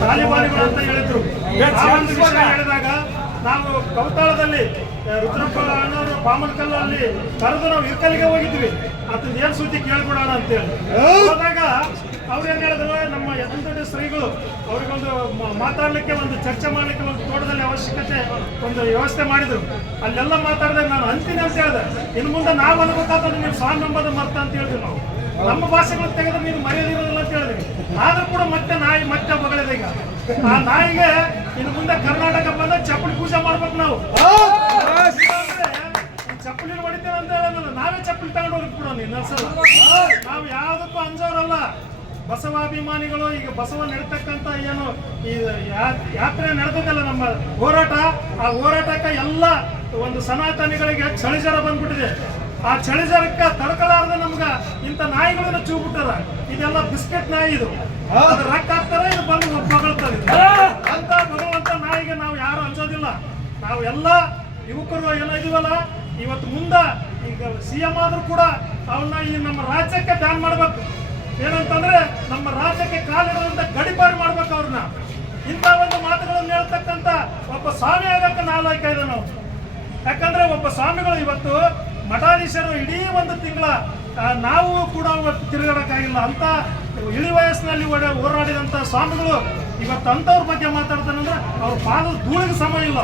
ತಾಲಿಬಾನಿಗಳು ಅಂತ ಹೇಳಿದ್ರು ಹೇಳಿದಾಗ ನಾವು ಕೌತಾಳದಲ್ಲಿ ರುದ್ರಪ್ಪ ಅಣ್ಣವರು ಪಾಮನ್ಕಲ್ಲಲ್ಲಿ ಕರೆದು ನಾವು ಇರ್ಕಲ್ಗೆ ಹೋಗಿದ್ವಿ. ಅದನ್ನ ಏನ್ ಸುದ್ದಿ ಕೇಳ್ಬಿಡೋಣ ಅಂತೇಳಿ. ಹೋದಾಗ ಅವ್ರು ಏನ್ ಹೇಳಿದ್ರು ನಮ್ಮ ಎದುರು ಶ್ರೀಗಳು ಅವ್ರಿಗೊಂದು ಮಾತಾಡ್ಲಿಕ್ಕೆ ಒಂದು ಚರ್ಚೆ ಮಾಡ್ಲಿಕ್ಕೆ ಒಂದು ತೋಟದಲ್ಲಿ ಅವಶ್ಯಕತೆ ಒಂದು ವ್ಯವಸ್ಥೆ ಮಾಡಿದ್ರು. ಅಲ್ಲೆಲ್ಲ ಮಾತಾಡಿದಾಗ ನಾನು ಅಂತೀನಿ ಅಂತ ಹೇಳಿದೆ. ಇನ್ನು ಮುಂದೆ ನಾವು ಅನ್ಬೇಕಾದ್ರೆ ನೀವು ಸ್ವಾಮಿ ನಂಬದ ಮರ್ತ ಅಂತ ಹೇಳಿದ್ವಿ ನಾವು. ನಮ್ಮ ಭಾಷೆಗಳು ತೆಗೆದ್ರೆ ನೀನು ಮರೆಯೋದಿರಲ್ಲ ಅಂತ ಹೇಳಿದ್ರಿ. ಆದ್ರೂ ಕೂಡ ಮತ್ತೆ ನಾಯಿ, ಮತ್ತೆ ಬಗಳಿದೆ ಈಗ. ಆ ನಾಯಿಗೆ ಇನ್ನು ಮುಂದೆ ಕರ್ನಾಟಕ ಬಂದ ಚಪ್ಪಲಿ ಪೂಜೆ ಮಾಡ್ಬೇಕು ನಾವು. ಚಪ್ಪಲಿ ಹೊಡಿತೇವೆ ಅಂತ ಹೇಳೋದಲ್ಲ, ನಾವೇ ಚಪ್ಪಲಿ ತಗೊಂಡು ಹೋಗಿ ನೀನು ಸಲ ನಾವು ಯಾವುದಕ್ಕೂ ಅಂಜೋರಲ್ಲ. ಬಸವಾಭಿಮಾನಿಗಳು ಈಗ ಬಸವ ನಡೀತಕ್ಕಂತ ಏನು ಈ ಯಾತ್ರೆ ನಡೆದಿದ್ದಲ್ಲ ನಮ್ಮ ಹೋರಾಟ, ಆ ಹೋರಾಟಕ್ಕೆ ಎಲ್ಲ ಒಂದು ಸನಾತನಿಗಳಿಗೆ ಚಳಿಜರ ಬಂದ್ಬಿಟ್ಟಿದೆ. ಆ ಚಳಿಜರಕ್ಕ ತಡ್ಕಲಾರ್ದೆ ಇಂಥ ನಾಯಿಗಳನ್ನ ಚೂ ಬಿಟ್ಟಾರ ಇದೆಲ್ಲ ಬಿಸ್ಕೆಟ್ ನಾಯಿ ಇದು. ಅದು ರೊಕ್ಕ ಹಾಕ್ತಾರೆ ಇದು ಬಂದು ಬಗಳ್ತದೆ ಅಂತ ನಾಯಿಗೆ ನಾವು ಯಾರು ಹಂಚೋದಿಲ್ಲ. ನಾವು ಎಲ್ಲ ಯುವಕರು ಎಲ್ಲ ಇದೀವಲ್ಲ ಇವತ್ತು ಮುಂದ ಈಗ ಸಿ ಎಂ ಆದ್ರೂ ಕೂಡ ಅವನ್ನ ಈ ನಮ್ಮ ರಾಜ್ಯಕ್ಕೆ ಬ್ಯಾನ್ ಮಾಡ್ಬೇಕು. ಏನಂತಂದ್ರೆ ನಮ್ಮ ರಾಜ್ಯಕ್ಕೆ ಕಾಲಿಡುವಂತ ಗಡಿಪಾರು ಮಾಡ್ಬೇಕು ಅವ್ರನ್ನ. ಇಂಥ ಒಂದು ಮಾತುಗಳನ್ನು ಹೇಳ್ತಕ್ಕಂತ ಒಬ್ಬ ಸ್ವಾಮಿ ಆಗಕ್ಕೆ ನಾಲ್ಕ ಇದೆ ನಾವು. ಯಾಕಂದ್ರೆ ಒಬ್ಬ ಸ್ವಾಮಿಗಳು ಇವತ್ತು ಮಠಾಧೀಶರು ಇಡೀ ಒಂದು ತಿಂಗಳ ನಾವು ಕೂಡ ಇವತ್ತು ತಿರುಗಾಡಕ್ಕಾಗಿಲ್ಲ. ಅಂತ ಇಳಿ ವಯಸ್ಸಿನಲ್ಲಿ ಹೋರಾಡಿದಂಥ ಸ್ವಾಮಿಗಳು ಇವತ್ತು ಅಂಥವ್ರ ಬಗ್ಗೆ ಮಾತಾಡ್ತಾನಂದ್ರೆ ಅವ್ರ ಪಾದದ ಧೂಳಿಗೆ ಸಮ ಇಲ್ಲ.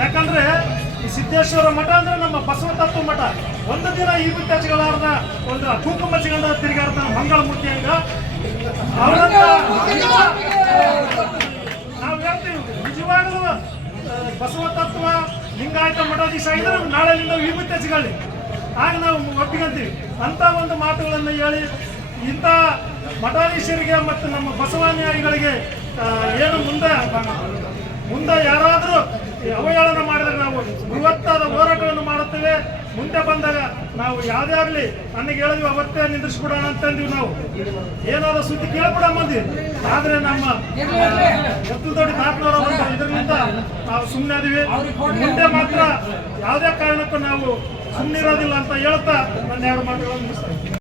ಯಾಕಂದರೆ ಈ ಸಿದ್ದೇಶ್ವರ ಮಠ ಅಂದ್ರೆ ನಮ್ಮ ಬಸವ ತತ್ವ ಮಠ. ಒಂದು ದಿನ ಈ ಬಿಟ್ಟಲಾರ್ದ ಒಂದು ಕುಂಕುಮ ಚಿಗಂಡ ತಿರುಗಾಡ್ತಾನೆ ಮಂಗಳ ಅಂಗ ಅವರಂತ ನಾವು ಹೇಳ್ತೀವಿ, ನಿಜವಾಗಲೂ ಬಸವ ತತ್ವ ಲಿಂಗಾಯತ ಮಠಾಧೀಶ ಆಗಿದ್ರೆ ನಾಳೆ ನಿಮ್ಮ ಈ ಹಚ್ಕೊಳ್ಳಿ ಆಗ ನಾವು ಒಪ್ಪಿಕೊಂತೀವಿ. ಅಂತ ಒಂದು ಮಾತುಗಳನ್ನು ಹೇಳಿ ಇಂಥ ಮಠಾಧೀಶರಿಗೆ ಮತ್ತು ನಮ್ಮ ಬಸವಾನುಯಾಯಿಗಳಿಗೆ ಏನು ಮುಂದೆ ಮುಂದೆ ಯಾರಾದರೂ ಅವಹೇಳನ ಮಾಡಿದರೆ ನಾವು ಬೃಹತ್ತಾದ ಹೋರಾಟವನ್ನು ಮಾಡುತ್ತೇವೆ. ಮುಂದೆ ಬಂದಾಗ ನಾವು ಯಾವುದೇ ಆಗಲಿ ನನಗೆ ಹೇಳಿದ್ವಿ ಅವತ್ತೇ ನಿಂದ್ರಿಸ್ಬಿಡೋಣ ಅಂತಂದ್ವಿ ನಾವು. ಏನಾದ್ರು ಸುದ್ದಿ ಕೇಳ್ಬಿಡ ಮಂದಿ. ಆದರೆ ನಮ್ಮ ಎತ್ತು ದೊಡ್ಡ ನಾಲ್ಕುನೂರ ಇದರಿಂದ ನಾವು ಸುಮ್ಮನೆ ಅದೀವಿ ಮುಂದೆ ಮಾತ್ರ ಯಾವುದೇ ಕಾರಣಕ್ಕೂ ನಾವು ಸುಮ್ಮನಿರೋದಿಲ್ಲ ಅಂತ ಹೇಳ್ತಾ ನನ್ನ ಎರಡು ಮಾತುಗಳನ್ನು ಮುಗಿಸ್ತೇನೆ.